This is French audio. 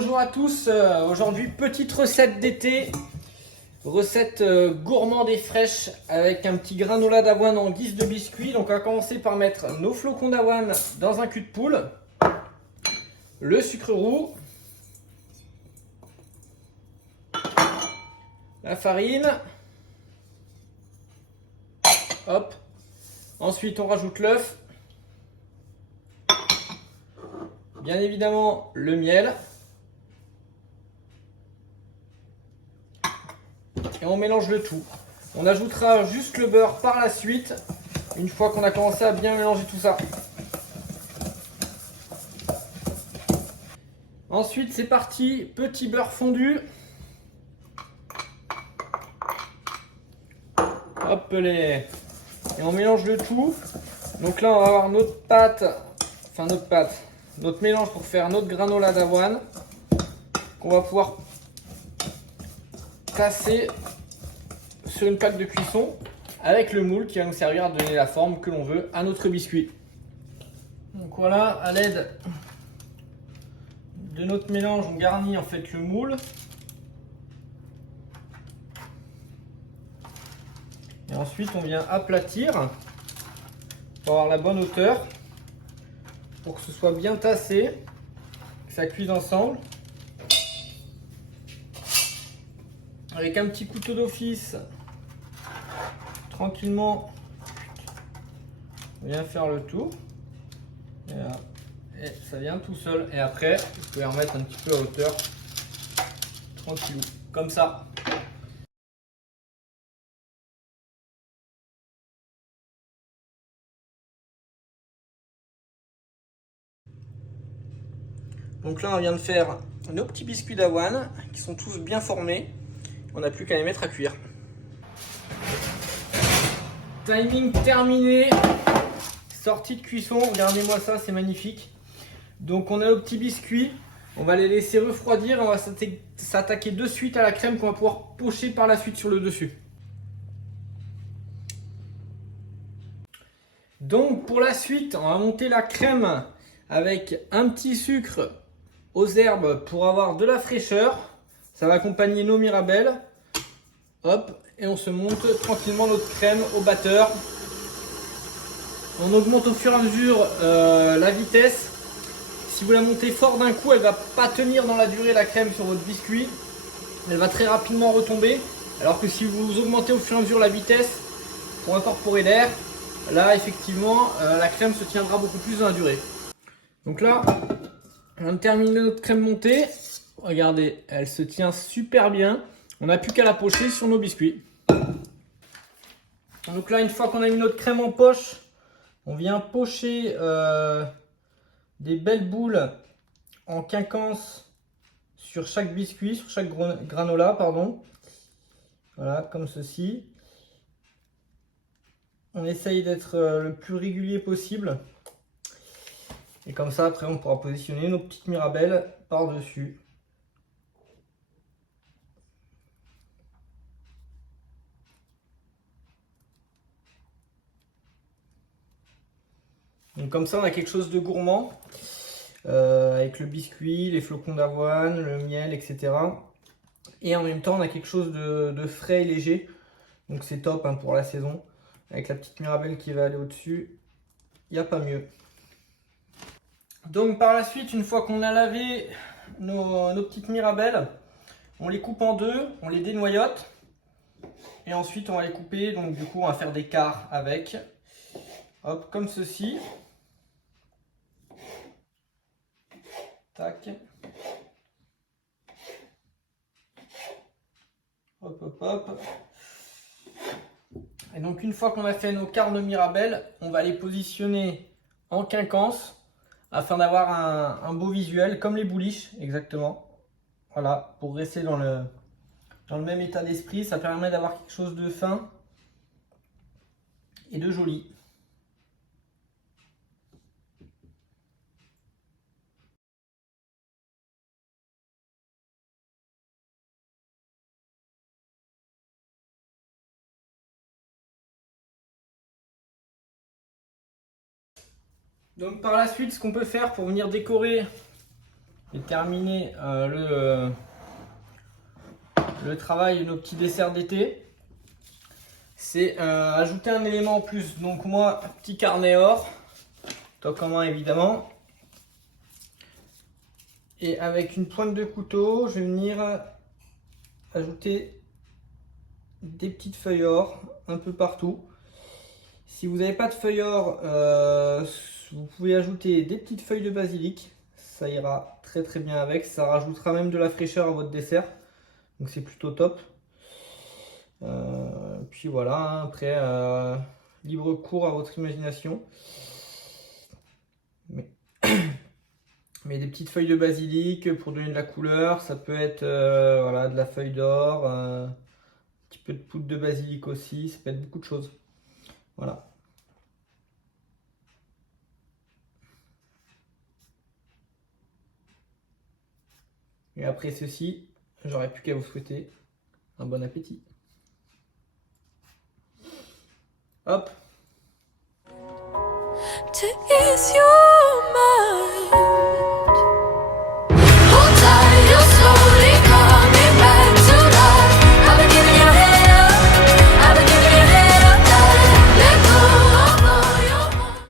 Bonjour à tous, aujourd'hui petite recette d'été, recette gourmande et fraîche avec un petit granola d'avoine en guise de biscuit. Donc on va commencer par mettre nos flocons d'avoine dans un cul de poule, le sucre roux, la farine, hop, ensuite on rajoute l'œuf, bien évidemment le miel. Et on mélange le tout. On ajoutera juste le beurre par la suite, une fois qu'on a commencé à bien mélanger tout ça. Ensuite c'est parti, petit beurre fondu. Hop les. Et on mélange le tout. Donc là on va avoir notre mélange pour faire notre granola d'avoine qu'on va pouvoir passer sur une plaque de cuisson avec le moule qui va nous servir à donner la forme que l'on veut à notre biscuit. Donc voilà, à l'aide de notre mélange, on garnit en fait le moule. Et ensuite on vient aplatir pour avoir la bonne hauteur, pour que ce soit bien tassé, que ça cuise ensemble. Avec un petit couteau d'office, tranquillement, on vient faire le tour. Et ça vient tout seul. Et après, vous pouvez remettre un petit peu à hauteur, tranquillou, comme ça. Donc là, on vient de faire nos petits biscuits d'avoine qui sont tous bien formés. On n'a plus qu'à les mettre à cuire. Timing terminé. Sortie de cuisson. Regardez-moi ça, c'est magnifique. Donc on a nos petits biscuits. On va les laisser refroidir. On va s'attaquer de suite à la crème qu'on va pouvoir pocher par la suite sur le dessus. Donc pour la suite, on va monter la crème avec un petit sucre aux herbes pour avoir de la fraîcheur. Ça va accompagner nos mirabelles. Hop, et on se monte tranquillement notre crème au batteur. On augmente au fur et à mesure la vitesse. Si vous la montez fort d'un coup, elle ne va pas tenir dans la durée la crème sur votre biscuit. Elle va très rapidement retomber. Alors que si vous augmentez au fur et à mesure la vitesse pour incorporer l'air, là effectivement la crème se tiendra beaucoup plus dans la durée. Donc là, on vient de terminer notre crème montée. Regardez, elle se tient super bien. On n'a plus qu'à la pocher sur nos biscuits. Donc là, une fois qu'on a mis notre crème en poche, on vient pocher des belles boules en quinconce sur chaque biscuit, sur chaque granola, pardon. Voilà, comme ceci. On essaye d'être le plus régulier possible. Et comme ça, après, on pourra positionner nos petites mirabelles par-dessus. Donc comme ça, on a quelque chose de gourmand, avec le biscuit, les flocons d'avoine, le miel, etc. Et en même temps, on a quelque chose de frais et léger. Donc c'est top hein, pour la saison. Avec la petite mirabelle qui va aller au-dessus, il n'y a pas mieux. Donc par la suite, une fois qu'on a lavé nos petites mirabelles, on les coupe en deux, on les dénoyote. Et ensuite, on va les couper. Donc du coup, on va faire des quarts avec. Hop, comme ceci. Tac. Hop, hop, hop. Et donc une fois qu'on a fait nos quarts de mirabelle, on va les positionner en quinconce afin d'avoir un beau visuel, comme les bouliches exactement. Voilà, pour rester dans le même état d'esprit, ça permet d'avoir quelque chose de fin et de joli. Donc par la suite, ce qu'on peut faire pour venir décorer et terminer le travail de nos petits desserts d'été, c'est ajouter un élément en plus. Donc moi, petit carnet or, toc en main évidemment. Et avec une pointe de couteau, je vais venir ajouter des petites feuilles or un peu partout. Si vous n'avez pas de feuilles or, vous pouvez ajouter des petites feuilles de basilic. Ça ira très très bien avec. Ça rajoutera même de la fraîcheur à votre dessert. Donc c'est plutôt top. Puis voilà, après, libre cours à votre imagination. Mais des petites feuilles de basilic pour donner de la couleur. Ça peut être voilà, de la feuille d'or, un petit peu de poudre de basilic aussi. Ça peut être beaucoup de choses. Voilà. Et après ceci, j'aurais plus qu'à vous souhaiter un bon appétit. Hop. To ease your mind.